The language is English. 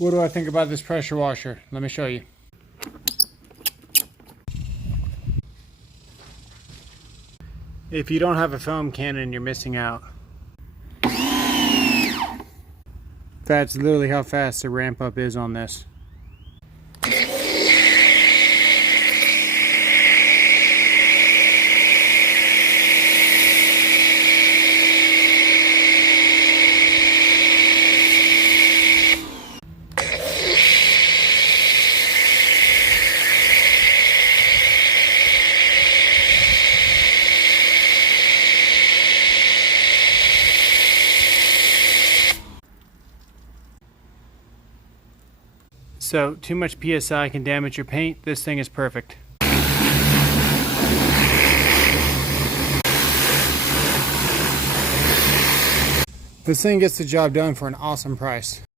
What do I think about this pressure washer? Let me show you. If you don't have a foam cannon, you're missing out. That's literally how fast the ramp up is on this. So, too much PSI can damage your paint. This thing is perfect. This thing gets the job done for an awesome price.